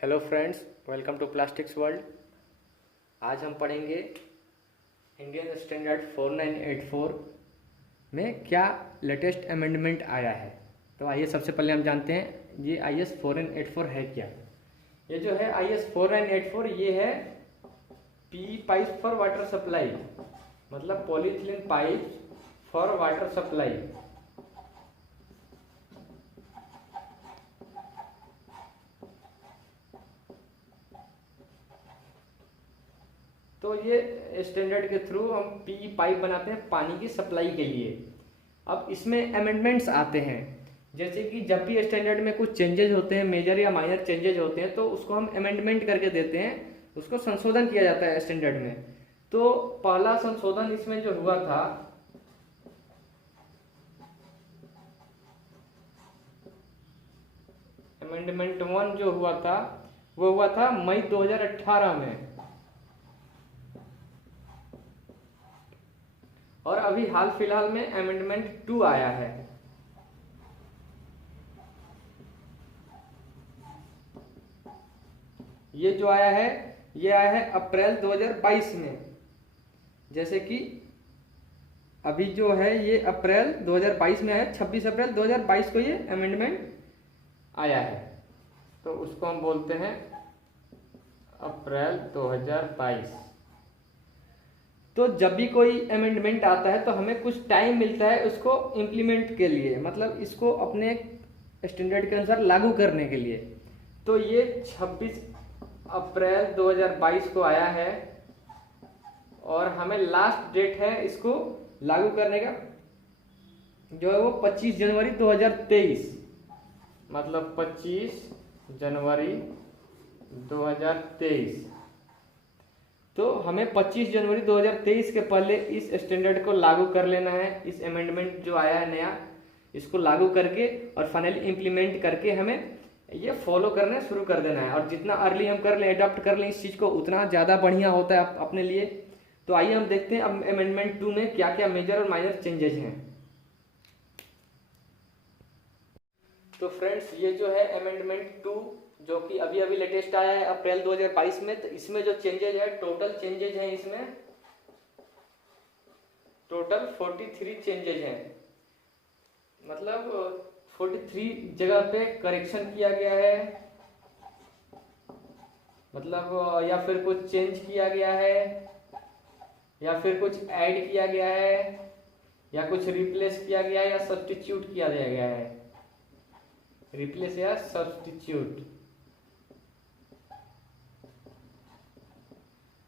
Hello friends, welcome to plastics world. आज हम पढ़ेंगे इंडियन स्टैंडर्ड 4984 में क्या लेटेस्ट अमेंडमेंट आया है। तो आइए सबसे पहले हम जानते हैं ये IS 4984 है क्या। ये जो है IS 4984 ये है P pipe for water supply, मतलब polyethylene pipe for water supply. तो ये स्टैंडर्ड के थ्रू हम पी पाइप बनाते हैं पानी की सप्लाई के लिए। अब इसमें अमेंडमेंट्स आते हैं, जैसे कि जब भी स्टैंडर्ड में कुछ चेंजेज होते हैं, मेजर या माइनर चेंजेज होते हैं, तो उसको हम अमेंडमेंट करके देते हैं, उसको संशोधन किया जाता है स्टैंडर्ड में। तो पहला संशोधन इसमें जो हुआ था अमेंडमेंट 1 जो हुआ था वो हुआ था मई 2018 में, और अभी हाल फिलहाल में अमेंडमेंट 2 आया है। ये जो आया है ये आया है अप्रैल 2022 में। जैसे कि अभी जो है ये अप्रैल 2022 में आया, 26 अप्रैल 2022 को ये अमेंडमेंट आया है। तो उसको हम बोलते हैं अप्रैल 2022। तो जब भी कोई अमेंडमेंट आता है तो हमें कुछ टाइम मिलता है उसको इम्प्लीमेंट के लिए, मतलब इसको अपने स्टैंडर्ड के अनुसार लागू करने के लिए। तो ये 26 अप्रैल 2022 को आया है और हमें लास्ट डेट है इसको लागू करने का जो है वो 25 जनवरी 2023, मतलब 25 जनवरी 2023। तो हमें 25 जनवरी 2023 के पहले इस स्टैंडर्ड को लागू कर लेना है। इस अमेंडमेंट जो आया है नया, इसको लागू करके और फाइनली इम्प्लीमेंट करके हमें ये फॉलो करना शुरू कर देना है। और जितना अर्ली हम कर लें, अडॉप्ट कर लें इस चीज़ को, उतना ज़्यादा बढ़िया होता है अपने लिए। तो आइए हम देखते हैं अब अमेंडमेंट 2 में क्या क्या मेजर और माइनर चेंजेज हैं। तो फ्रेंड्स ये जो है अमेंडमेंट 2 जो कि अभी अभी लेटेस्ट आया है अप्रैल 2022 में, तो इसमें जो चेंजेज है, टोटल चेंजेज हैं इसमें टोटल 43 चेंजेज हैं। मतलब 43 जगह पे करेक्शन किया गया है, मतलब या फिर कुछ चेंज किया गया है या फिर कुछ ऐड किया गया है या कुछ रिप्लेस किया गया है या सब्स्टिट्यूट किया गया है। रिप्लेस या सब्स्टिट्यूट,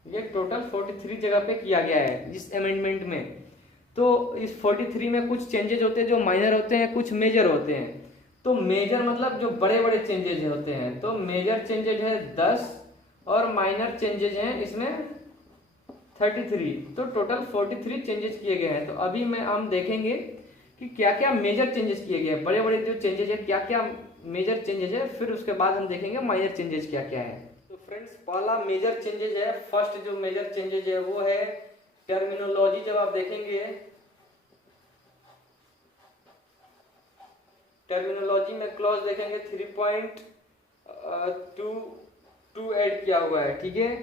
ये टोटल 43 जगह पे किया गया है इस अमेंडमेंट में। तो इस 43 में कुछ चेंजेज होते हैं जो माइनर होते हैं, कुछ मेजर होते हैं। तो मेजर मतलब जो बड़े बड़े चेंजेज होते हैं, तो मेजर चेंजेज है 10 और माइनर चेंजेज हैं इसमें 33। तो टोटल 43 चेंजेस किए गए हैं। तो अभी हम देखेंगे कि क्या क्या मेजर चेंजेस किए गए हैं, बड़े बड़े जो चेंजेस है क्या क्या मेजर चेंजेस है, फिर उसके बाद हम देखेंगे माइनर चेंजेस क्या क्या है। तो फ्रेंड्स पहला मेजर चेंजेस है, फर्स्ट जो मेजर चेंजेस है वो है टर्मिनोलॉजी। जब आप देखेंगे टर्मिनोलॉजी में क्लॉज देखेंगे 3.2 ऐड किया हुआ है, ठीक है।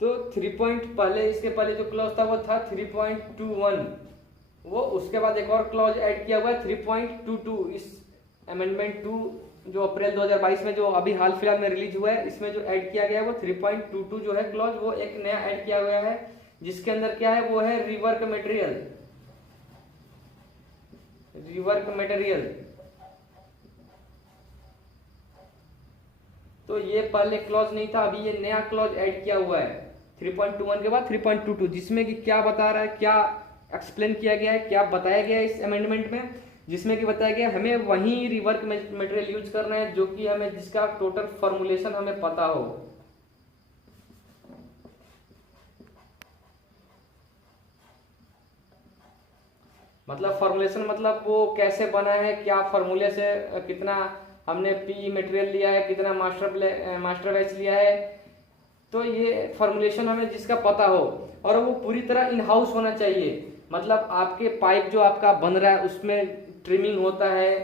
तो 3 पहले इसके पहले जो क्लॉज था वो था 3.21, वो उसके बाद एक और क्लॉज ऐड किया हुआ है 3.22। इस अमेंडमेंट 2 जो अप्रैल 2022 में जो अभी हाल फिलहाल में रिलीज हुआ है, इसमें जो ऐड किया गया है वो 3.22 जो है क्लॉज, वो एक नया ऐड किया गया है, जिसके अंदर क्या है वो है रिवर्क मटेरियल। रिवर्क मटेरियल, तो ये पहले क्लॉज नहीं था, अभी ये नया क्लॉज ऐड किया हुआ है 3.21 के बाद 3.22, जिसमें कि क्या बता रहा है, क्या एक्सप्लेन किया गया है, क्या बताया गया है इस अमेंडमेंट में, जिसमें कि बताया गया हमें वही रिवर्क मटेरियल यूज करना है जो कि हमें जिसका टोटल फॉर्मुलेशन हमें पता हो। मतलब फॉर्मुलेशन मतलब वो कैसे बना है, क्या फॉर्मूले से, कितना हमने पी मटेरियल लिया है, कितना मास्टर बैच लिया है। तो ये फॉर्मुलेशन हमें जिसका पता हो, और वो पूरी तरह इन हाउस होना चाहिए। मतलब आपके पाइप जो आपका बन रहा है उसमें ट्रिमिंग होता है,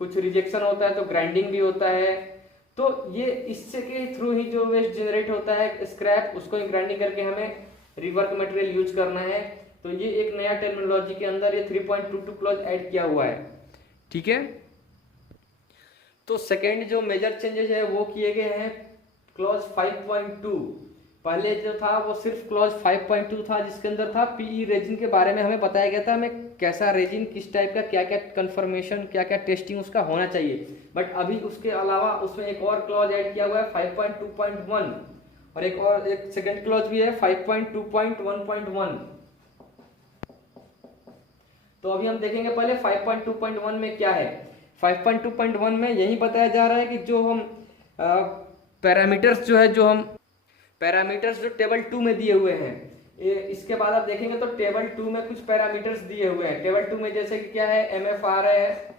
कुछ रिजेक्शन होता है, तो ग्राइंडिंग भी होता है। तो ये इससे के थ्रू ही जो वेस्ट जनरेट होता है स्क्रैप, उसको ग्राइंडिंग करके हमें रिवर्क मटेरियल यूज करना है। तो ये एक नया टर्मिनोलॉजी के अंदर ये 3.22 क्लॉज ऐड किया हुआ है, ठीक है। तो सेकेंड जो मेजर चेंजेस है वो किए गए हैं क्लॉज 5.2। पहले जो था वो सिर्फ क्लॉज 5.2 था, जिसके अंदर था पीई रेजिन के बारे में हमें बताया गया था, हमें कैसा रेजिन, किस टाइप का, क्या क्या कंफर्मेशन, क्या क्या टेस्टिंग उसका होना चाहिए। बट अभी उसके अलावा उसमें एक और क्लॉज ऐड किया हुआ है 5.2.1 और एक सेकेंड क्लॉज भी है 5.2.1.1। तो अभी हम देखेंगे पहले 5.2.1 में क्या है। 5.2.1 में यही बताया जा रहा है कि जो हम पैरामीटर्स जो टेबल 2 में दिए हुए हैं, इसके बाद आप देखेंगे तो टेबल 2 में कुछ पैरामीटर्स दिए हुए हैं। टेबल 2 में जैसे कि क्या है, MFR है,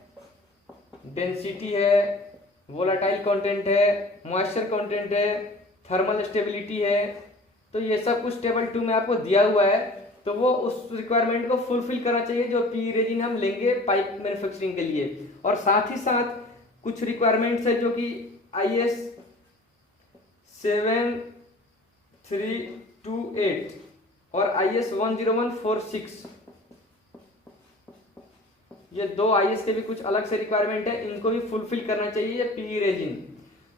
डेंसिटी है, वोलाटाइल कंटेंट है, मॉइस्चर कंटेंट है, थर्मल स्टेबिलिटी है। तो ये सब कुछ टेबल 2 में आपको दिया हुआ है। तो वो उस रिक्वायरमेंट को फुलफिल करना चाहिए जो पी रेजिन हम लेंगे पाइप मैन्युफैक्चरिंग के लिए। और साथ ही साथ कुछ रिक्वायरमेंट्स है जो कि IS 7328 और IS 10146, ये दो IS के भी कुछ अलग से रिक्वायरमेंट है, इनको भी फुलफिल करना चाहिए पी रेजिन।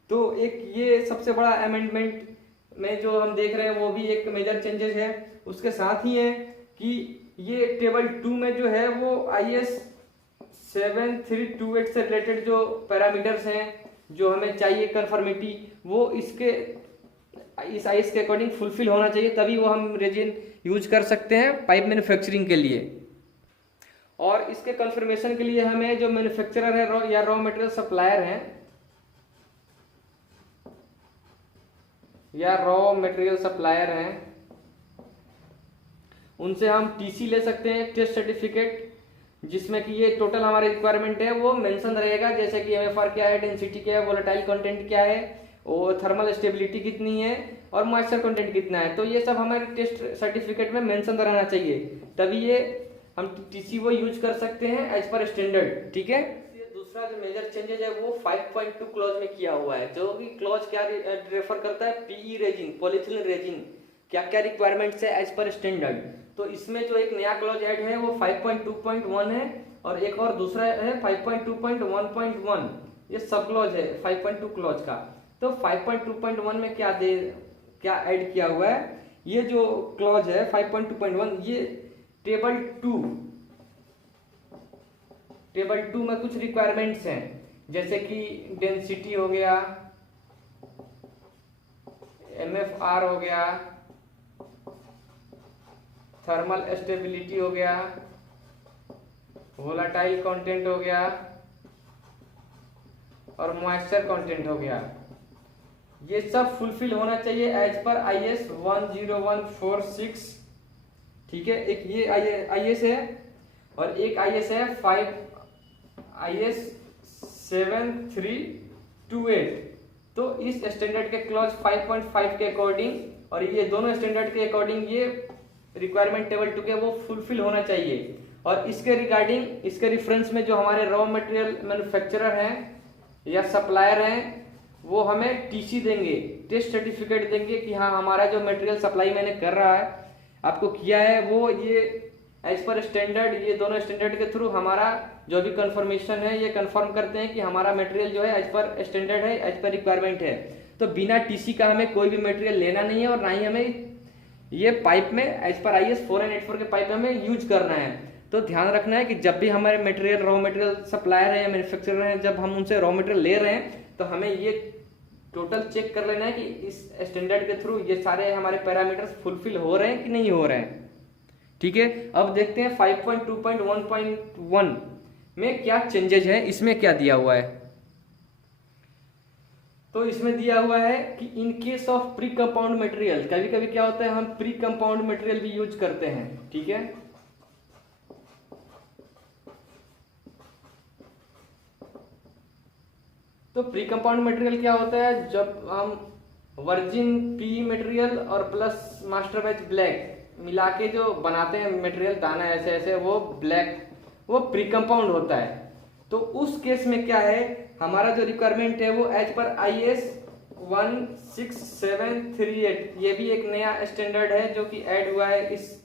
तो एक ये सबसे बड़ा अमेंडमेंट में जो हम देख रहे हैं वो भी एक मेजर चेंजेस है। उसके साथ ही है कि ये टेबल 2 में जो है वो IS 7328 से रिलेटेड जो पैरामीटर्स हैं जो हमें चाहिए कंफर्मिटी, वो इस IS के अकॉर्डिंग फुलफिल होना चाहिए, तभी वो हम रेजिन यूज कर सकते हैं पाइप मैन्युफैक्चरिंग के लिए। और इसके कंफर्मेशन के लिए हमें जो मैन्युफैक्चरर है या रॉ मटेरियल सप्लायर हैं या रॉ मटेरियल सप्लायर हैं, उनसे हम TC ले सकते हैं, टेस्ट सर्टिफिकेट, जिसमें कि ये टोटल हमारे रिक्वायरमेंट है वो मेंशन रहेगा, जैसे कि MFR क्या है, डेंसिटी क्या है, वोलेटाइल कंटेंट क्या है, और थर्मल स्टेबिलिटी कितनी है और मॉइस्चर कंटेंट कितना है। तो ये सब हमारे टेस्ट सर्टिफिकेट में मेंशन रहना चाहिए, तभी ये हम TC वो यूज कर सकते हैं एज पर स्टैंडर्ड, ठीक है। दूसरा जो मेजर चेंजेस है वो 5.2 क्लॉज में किया हुआ है, जो कि क्लॉज क्या रेफर करता है, PE रेजिन, पॉलीथिलीन रेजिन, क्या क्या रिक्वायरमेंट्स है एज पर स्टैंडर्ड। तो इसमें जो एक नया क्लॉज ऐड है वो 5.2.1 है और एक और दूसरा है 5.2.1.1, ये सब क्लॉज है 5.2 क्लॉज का। तो 5.2.1 में क्या ऐड किया हुआ है, ये जो क्लॉज है 5.2.1, ये टेबल 2 में कुछ रिक्वायरमेंट्स हैं, जैसे कि डेंसिटी हो गया, MFR हो गया, थर्मल स्टेबिलिटी हो गया, वोलाटाइल कंटेंट हो गया और मॉइस्चर कंटेंट हो गया। ये सब फुलफिल होना चाहिए एज पर IS 10146, ठीक है। एक ये IS है और एक IS है IS 7328। तो इस स्टैंडर्ड के क्लॉज 5.5 के अकॉर्डिंग और ये दोनों स्टैंडर्ड के अकॉर्डिंग ये रिक्वायरमेंट टेबल 2 के वो फुलफिल होना चाहिए। और इसके रिगार्डिंग, इसके रेफरेंस में जो हमारे रॉ मटेरियल मैन्युफैक्चरर हैं या सप्लायर हैं, वो हमें TC देंगे, टेस्ट सर्टिफिकेट देंगे कि हाँ हमारा जो मटेरियल सप्लाई मैंने कर रहा है, आपको किया है, वो ये एज पर स्टैंडर्ड, ये दोनों स्टैंडर्ड के थ्रू हमारा जो भी कंफर्मेशन है ये कंफर्म करते हैं कि हमारा मटेरियल जो है एज पर स्टैंडर्ड है, एज पर रिक्वायरमेंट है। तो बिना TC का हमें कोई भी मटेरियल लेना नहीं है और ना ही हमें ये पाइप में एज पर IS 4984 के पाइप में हमें यूज करना है। तो ध्यान रखना है कि जब भी हमारे मटेरियल रॉ मटेरियल सप्लायर है या मैन्युफैक्चरर हैं, जब हम उनसे रॉ मटेरियल ले रहे हैं तो हमें ये टोटल चेक कर लेना है कि इस स्टैंडर्ड के थ्रू ये सारे हमारे पैरामीटर्स फुलफिल हो रहे हैं कि नहीं हो रहे हैं, ठीक है। अब देखते हैं 5.2.1.1 में क्या चेंजेज है, इसमें क्या दिया हुआ है। तो इसमें दिया हुआ है कि in case of pre compound material, कभी कभी क्या होता है हम प्री कंपाउंड मटेरियल भी यूज करते हैं, ठीक है। तो प्री कंपाउंड मटेरियल क्या होता है, जब हम वर्जिन पी मटेरियल और प्लस मास्टर बैच ब्लैक मिला के जो बनाते हैं मटेरियल, दाना ऐसे ऐसे, वो ब्लैक, वो प्री कंपाउंड होता है। तो उस केस में क्या है, हमारा जो रिक्वायरमेंट है वो एज पर IS 16738, ये भी एक नया स्टैंडर्ड है जो कि ऐड हुआ है इस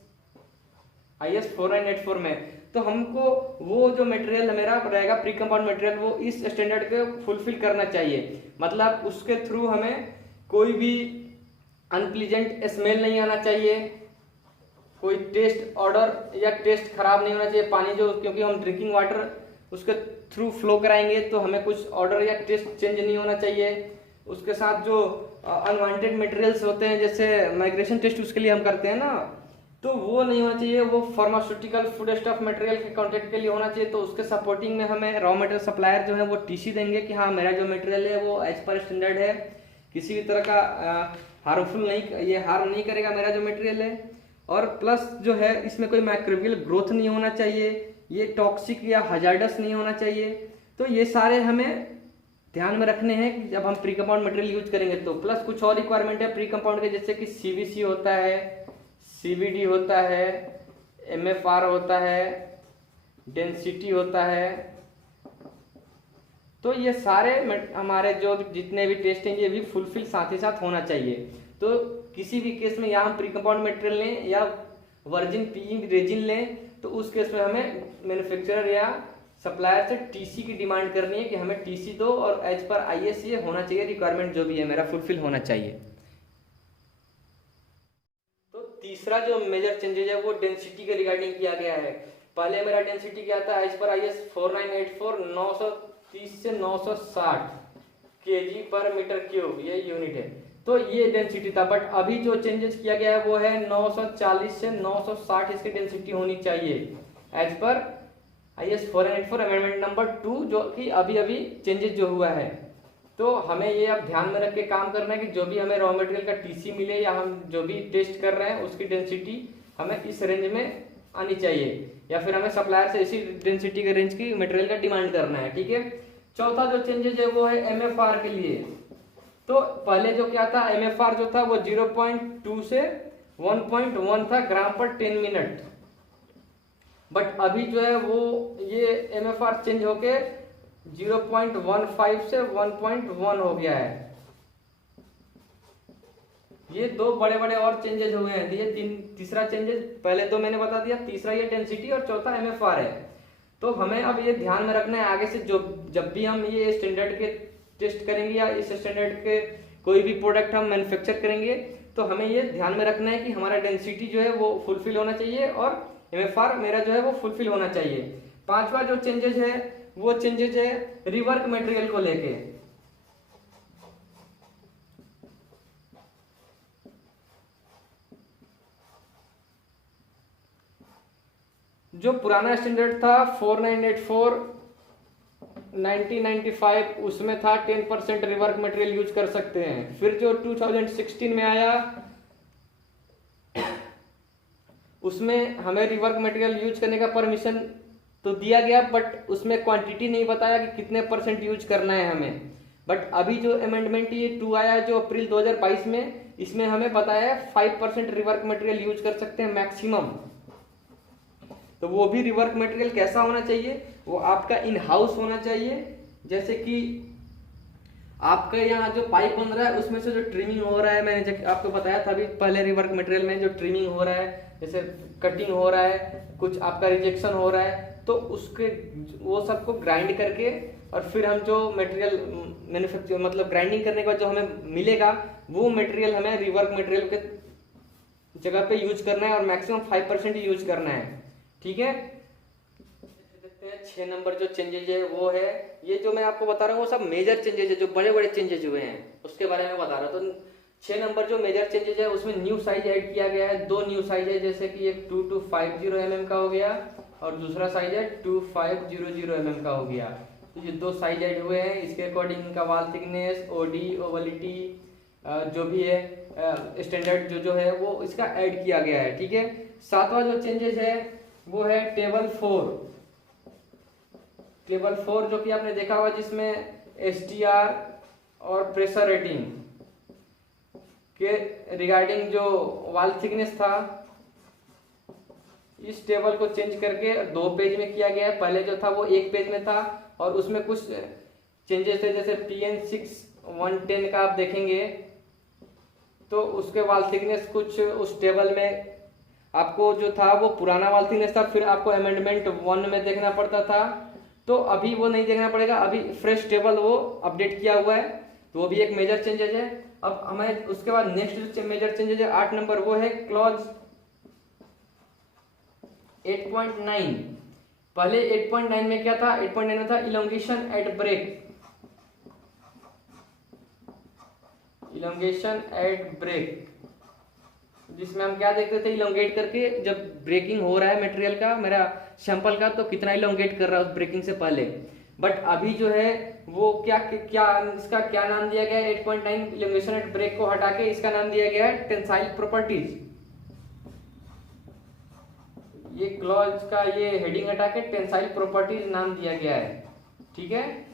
IS 4984 में। तो हमको वो जो मटेरियल मेरा रहेगा प्री कंपाउंड मटेरियल, वो इस स्टैंडर्ड को फुलफिल करना चाहिए। मतलब उसके थ्रू हमें कोई भी अनप्लीजेंट स्मेल नहीं आना चाहिए, कोई टेस्ट ऑर्डर या टेस्ट खराब नहीं होना चाहिए पानी जो, क्योंकि हम ड्रिंकिंग वाटर उसके थ्रू फ्लो कराएंगे तो हमें कुछ ऑर्डर या टेस्ट चेंज नहीं होना चाहिए। उसके साथ जो अनवांटेड मटेरियल्स होते हैं जैसे माइग्रेशन टेस्ट उसके लिए हम करते हैं ना, तो वो नहीं होना चाहिए। वो फार्मास्यूटिकल फूड स्टफ मटेरियल के कॉन्टेक्ट के लिए होना चाहिए। तो उसके सपोर्टिंग में हमें रॉ मटेरियल सप्लायर जो है वो TC देंगे कि हाँ मेरा जो मटेरियल है वो एज पर स्टैंडर्ड है, किसी भी तरह का हार्मफुल नहीं, ये हार्म नहीं करेगा मेरा जो मटेरियल है। और प्लस जो है इसमें कोई माइक्रोबियल ग्रोथ नहीं होना चाहिए, ये टॉक्सिक या हजार्डस नहीं होना चाहिए। तो ये सारे हमें ध्यान में रखने हैं कि जब हम प्री कंपाउंड मटेरियल यूज करेंगे तो। प्लस कुछ और रिक्वायरमेंट है प्री कंपाउंड के, जैसे कि CVC होता है, CVD होता है, MFR होता है, डेंसिटी होता है। तो ये सारे हमारे जो जितने भी टेस्ट हैं ये भी फुलफिल साथ ही साथ होना चाहिए। तो किसी भी केस में या हम प्री कंपाउंड मटेरियल लें या वर्जिन PE रेजिन लें, तो उस केस में हमें मैन्युफैक्चरर या सप्लायर से TC की डिमांड करनी है कि हमें TC दो, और एज पर IS ये होना चाहिए, रिक्वायरमेंट जो भी है मेरा फुलफिल होना चाहिए। तो तीसरा जो मेजर चेंजेज है वो डेंसिटी के रिगार्डिंग किया गया है। पहले मेरा डेंसिटी क्या था, एज पर IS 4984 930 से 960 kg पर मीटर क्यूब, ये यूनिट है। तो ये डेंसिटी था, बट अभी जो चेंजेस किया गया है वो है 940 से 960 इसकी डेंसिटी होनी चाहिए as per IS 484 amendment number 2, जो कि अभी अभी चेंजेस जो हुआ है। तो हमें ये अब ध्यान में रख के काम करना है कि जो भी हमें रॉ मटेरियल का TC मिले या हम जो भी टेस्ट कर रहे हैं उसकी डेंसिटी हमें इस रेंज में आनी चाहिए, या फिर हमें सप्लायर से इसी डेंसिटी के रेंज की मटेरियल का डिमांड करना है। ठीक है। चौथा जो चेंजेस है वो है MFR के लिए। तो पहले जो क्या था, MFR जो था वो 0.2 से 1.1 था ग्राम पर 10 मिनट, बट अभी जो है वो ये MFR चेंज होके 0.15 से 1.1 हो गया है। ये दो बड़े बड़े और चेंजेस हुए हैं। ये तीसरा चेंजेस, पहले तो मैंने बता दिया, तीसरा ये डेंसिटी और चौथा MFR है। तो हमें अब ये ध्यान में रखना है आगे से जब भी हम ये स्टैंडर्ड के टेस्ट करेंगे या इस स्टैंडर्ड के कोई भी प्रोडक्ट हम मैन्युफैक्चर करेंगे, तो हमें ये ध्यान में रखना है कि हमारा डेंसिटी जो है वो फुलफिल होना चाहिए और MFR मेरा जो है वो फुलफिल होना चाहिए। पांचवा जो चेंजेस है वो चेंजेस है रिवर्क मटेरियल को लेके। जो पुराना स्टैंडर्ड था 4984 1995, उसमें था 10% रिवर्क मटेरियल यूज कर सकते हैं। फिर जो 2016 में आया उसमें हमें रिवर्क मटेरियल यूज करने का परमिशन तो दिया गया, बट उसमें क्वांटिटी नहीं बताया कि कितने % यूज करना है हमें। बट अभी जो अमेंडमेंट ये 2 आया जो अप्रैल 2022 में, इसमें हमें बताया 5% रिवर्क मटेरियल यूज कर सकते हैं मैक्सिमम। तो वो भी रिवर्क मटेरियल कैसा होना चाहिए, वो आपका इन हाउस होना चाहिए। जैसे कि आपका यहाँ जो पाइप बन रहा है उसमें से जो ट्रिमिंग हो रहा है, मैंने आपको बताया था अभी पहले रिवर्क मटेरियल में जो ट्रिमिंग हो रहा है, जैसे कटिंग हो रहा है, कुछ आपका रिजेक्शन हो रहा है, तो उसके वो सबको ग्राइंड करके और फिर हम जो मटेरियल मैन्युफैक्चर मतलब ग्राइंडिंग करने के बाद जो हमें मिलेगा वो मटेरियल हमें रिवर्क मटेरियल के जगह पे यूज करना है और मैक्सिमम 5% ही यूज करना है। ठीक है। देखते हैं 6 नंबर जो चेंजेज है वो है, ये जो मैं आपको बता रहा हूँ वो सब मेजर चेंजेज है, जो बड़े बड़े चेंजेज हुए हैं उसके बारे में बता रहा हूँ। तो 6 नंबर जो मेजर चेंजेज है उसमें न्यू साइज ऐड किया गया है। 2 न्यू साइज है, जैसे कि एक 2250 mm का हो गया और दूसरा साइज है 2500 mm का हो गया। तो ये 2 साइज ऐड हुए हैं। इसके अकॉर्डिंग इनका वाल थिकनेस, OD, ओवलिटी जो भी है स्टैंडर्ड जो है वो इसका ऐड किया गया है। ठीक है। 7वां जो चेंजेज है वो है टेबल 4 जो कि आपने देखा हुआ, जिसमें STR और प्रेशर रेटिंग के रिगार्डिंग जो वाल थिकनेस था, इस टेबल को चेंज करके 2 पेज में किया गया है। पहले जो था वो 1 पेज में था और उसमें कुछ चेंजेस थे, जैसे PN6 110 का आप देखेंगे तो उसके वाल थिकनेस कुछ उस टेबल में आपको जो था वो पुराना वाल थिकनेस था, फिर आपको अमेंडमेंट 1 में देखना पड़ता था, तो अभी वो नहीं देखना पड़ेगा, अभी फ्रेश टेबल वो अपडेट किया हुआ है, तो वो भी एक मेजर चेंजेज है। अब हमें उसके बाद नेक्स्ट जो मेजर चेंजेज है 8 नंबर, वो है क्लॉज 8.9। पहले 8.9 में क्या था, 8.9 में था elongation at break, elongation at break, जिसमें हम क्या देखते थे, इलोंगेट करके जब ब्रेकिंग हो रहा है मटेरियल का, मेरा सैंपल का, तो कितना इलोंगेट कर रहा है उस ब्रेकिंग से पहले। बट अभी जो है वो क्या क्या इसका क्या नाम दिया गया है, 8.9 इलोंगेशन एट ब्रेक को हटा के इसका नाम दिया गया है टेंसाइल प्रॉपर्टीज। ये क्लॉज का ये हेडिंग हटा के टेंसाइल प्रॉपर्टीज नाम दिया गया है, ठीक है।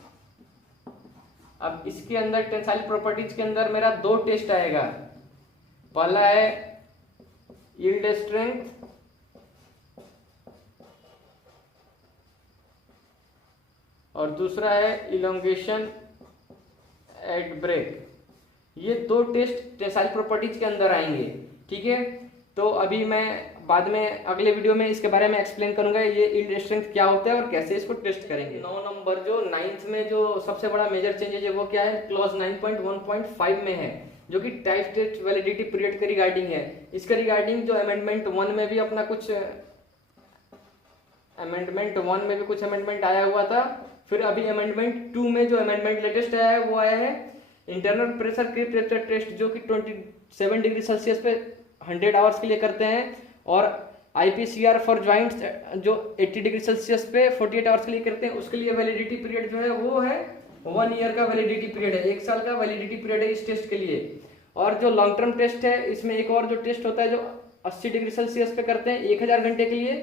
अब इसके अंदर टेंसाइल प्रॉपर्टीज के अंदर मेरा 2 टेस्ट आएगा, पहला है यील्ड स्ट्रेंथ और दूसरा है इलोंगेशन एट ब्रेक। ये 2 टेस्ट टेंसाइल प्रॉपर्टीज के अंदर आएंगे, ठीक है। तो अभी मैं बाद में अगले वीडियो में इसके बारे में एक्सप्लेन करूंगा ये यील्ड स्ट्रेंथ क्या होता है और कैसे इसको टेस्ट करेंगे। 9 नंबर जो 9th में जो सबसे बड़ा मेजर चेंजेज है वो क्या है, क्लॉज 9.1.5 में है, जो कि टाइप टेस्ट वैलिडिटी पीरियड के रिगार्डिंग है। इसके रिगार्डिंग जो अमेंडमेंट 1 में भी अपना कुछ अमेंडमेंट आया हुआ था, फिर अभी अमेंडमेंट 2 में जो अमेंडमेंट लेटेस्ट आया है वो आया है internal pressure creep temperature test, जो कि 27 डिग्री सेल्सियस पे 100 आवर्स के लिए करते हैं, और IPCR फॉर ज्वाइंट्स जो 80 डिग्री सेल्सियस पे 48 आवर्स के लिए करते हैं, उसके लिए वैलिडिटी पीरियड जो है वो है 1 ईयर का वैलिडिटी पीरियड है, 1 साल का वैलिडिटी पीरियड है इस टेस्ट के लिए। और जो लॉन्ग टर्म टेस्ट है, इसमें एक और जो टेस्ट होता है जो 80 डिग्री सेल्सियस पे करते हैं 1000 घंटे के लिए,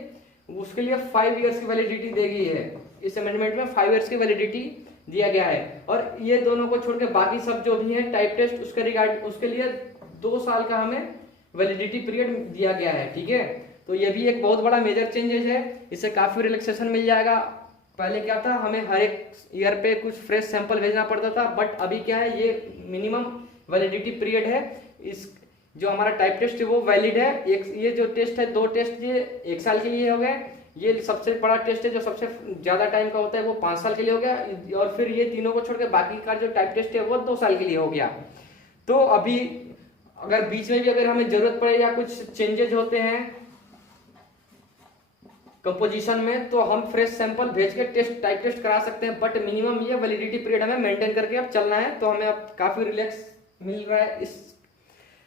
उसके लिए 5 ईयर्स की वैलिडिटी दी गई है। इस अमेंडमेंट में 5 ईयर्स की वैलिडिटी दिया गया है। और ये दोनों को छोड़ के बाकी सब जो भी है टाइप टेस्ट, उसके लिए 2 साल का हमें वैलिडिटी पीरियड दिया गया है, ठीक है। तो ये भी एक बहुत बड़ा मेजर चेंजेस है, इससे काफी रिलैक्सेशन मिल जाएगा। पहले क्या था, हमें हर एक ईयर पे कुछ फ्रेश सैंपल भेजना पड़ता था, बट अभी क्या है, ये मिनिमम वैलिडिटी पीरियड है। इस जो हमारा टाइप टेस्ट है वो वैलिड है। ये जो टेस्ट है 2 टेस्ट ये 1 साल के लिए हो गए, ये सबसे बड़ा टेस्ट है जो सबसे ज्यादा टाइम का होता है वो 5 साल के लिए हो गया, और फिर ये तीनों को छोड़ के बाकी का जो टाइप टेस्ट है वो 2 साल के लिए हो गया। तो अभी अगर बीच में भी अगर हमें जरूरत पड़े या कुछ चेंजेस होते हैं कंपोजिशन में, तो हम फ्रेश सैंपल भेज के टाइप टेस्ट करा सकते हैं, बट मिनिमम ये वैलिडिटी पीरियड हमें मेंटेन करके अब चलना है। तो हमें अब काफी रिलैक्स मिल रहा है इस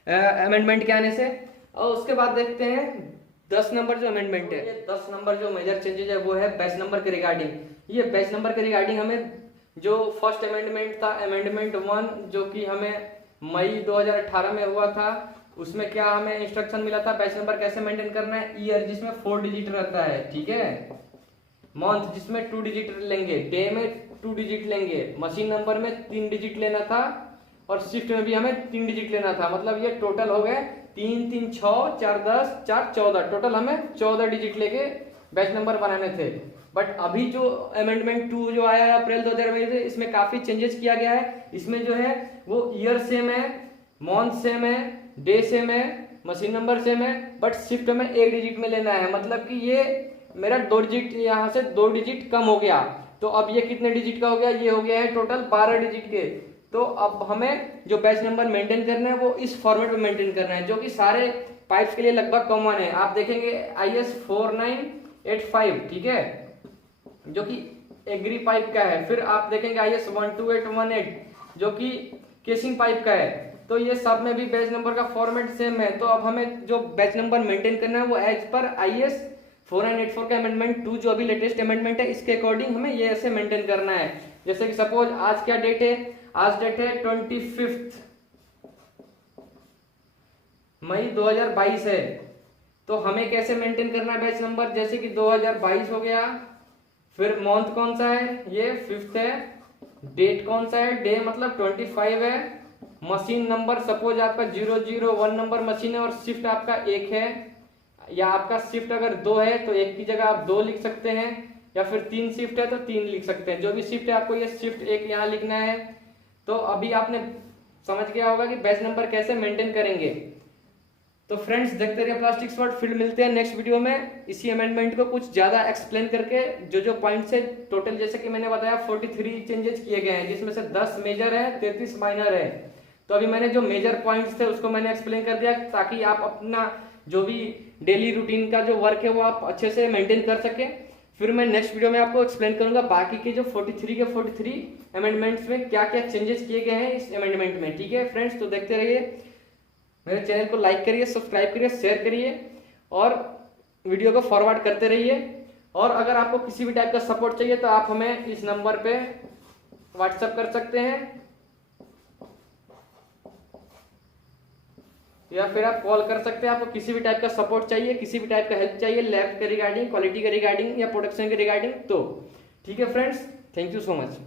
अमेंडमेंट के आने से। और उसके बाद देखते हैं 10 नंबर जो अमेंडमेंट है, 10 नंबर जो मेजर चेंजेज है वो है बैच नंबर के रिगार्डिंग। ये बैच नंबर के रिगार्डिंग हमें जो फर्स्ट अमेंडमेंट था, अमेंडमेंट 1, जो कि हमें मई 2018 में हुआ था, उसमें क्या हमें इंस्ट्रक्शन मिला था बैच नंबर कैसे मेंटेन करना है। ईयर जिसमें 4 डिजिट रहता है, ठीक है। मंथ जिसमें 2 डिजिट लेंगे, डे में 2 डिजिट लेंगे, मशीन नंबर में 3 डिजिट लेना था, और शिफ्ट में भी हमें 3 डिजिट लेना था। मतलब ये टोटल हो गए 3 3 6 4 10 4 14, टोटल हमें 14 डिजिट लेके बैच नंबर बनाने थे। बट अभी जो अमेंडमेंट 2 जो आया है अप्रैल 2022 में, इसमें काफी चेंजेस किया गया है। इसमें जो है वो ईयर सेम है, मंथ सेम है, डे सेम है, मशीन नंबर सेम है, बट शिफ्ट में 1 डिजिट में लेना है। मतलब कि ये मेरा 2 डिजिट यहाँ से 2 डिजिट कम हो गया। तो अब ये कितने डिजिट का हो गया, ये हो गया है टोटल 12 डिजिट के। तो अब हमें जो बैच नंबर मेंटेन करना है वो इस फॉर्मेट में मेंटेन करना है, जो कि सारे पाइप्स के लिए लगभग कॉमन है। आप देखेंगे IS 4985, ठीक है, जो कि एग्री पाइप का है। फिर आप देखेंगे IS 12818, जो कि केसिंग पाइप का है। तो ये सब में भी बैच नंबर का फॉर्मेट सेम है। तो अब हमें जो बैच नंबर मेंटेन करना है वो एज पर IS 4984 का अमेंडमेंट 2 जो अभी लेटेस्ट अमेंडमेंट है, इसके अकॉर्डिंग हमें ये ऐसे मेंटेन करना है। जैसे कि सपोज आज क्या डेट है, आज डेट है 25 मई 2022 है। तो हमें कैसे मेंटेन करना है बैच नंबर, जैसे कि 2022 हो गया, फिर मंथ कौन सा है, ये 5 है, डेट कौन सा है, डे मतलब 25 है, मशीन नंबर सपोज आपका 001 नंबर मशीन है, और शिफ्ट आपका 1 है, या आपका शिफ्ट अगर 2 है तो 1 की जगह आप 2 लिख सकते हैं। या फिर 3 शिफ्ट है तो 3 लिख सकते हैं, जो भी शिफ्ट है आपको ये शिफ्ट 1 यहाँ लिखना है। तो अभी आपने समझ गया होगा कि बैच नंबर कैसे मेंटेन करेंगे। तो फ्रेंड्स देखते रहिए प्लास्टिक स्पॉट, फिर मिलते हैं नेक्स्ट वीडियो में इसी अमेंडमेंट को कुछ ज्यादा एक्सप्लेन करके। जो पॉइंट्स है टोटल, जैसे कि मैंने बताया 43 चेंजेस किए गए हैं, जिसमें से 10 मेजर है, 33 माइनर है। तो अभी मैंने जो मेजर पॉइंट्स थे उसको मैंने एक्सप्लेन कर दिया, ताकि आप अपना जो भी डेली रूटीन का जो वर्क है वो आप अच्छे से मेंटेन कर सके। फिर मैं नेक्स्ट वीडियो में आपको एक्सप्लेन करूंगा बाकी के जो 43 के 43 अमेंडमेंट्स में क्या क्या चेंजेस किए गए हैं इस अमेंडमेंट में। ठीक है फ्रेंड्स, तो देखते रहिए, मेरे चैनल को लाइक करिए, सब्सक्राइब करिए, शेयर करिए और वीडियो को फॉरवर्ड करते रहिए। और अगर आपको किसी भी टाइप का सपोर्ट चाहिए तो आप हमें इस नंबर पे व्हाट्सएप कर सकते हैं या फिर आप कॉल कर सकते हैं। आपको किसी भी टाइप का सपोर्ट चाहिए, किसी भी टाइप का हेल्प चाहिए, लैब के रिगार्डिंग, क्वालिटी के रिगार्डिंग या प्रोडक्शन के रिगार्डिंग, तो ठीक है friends, thank you so much.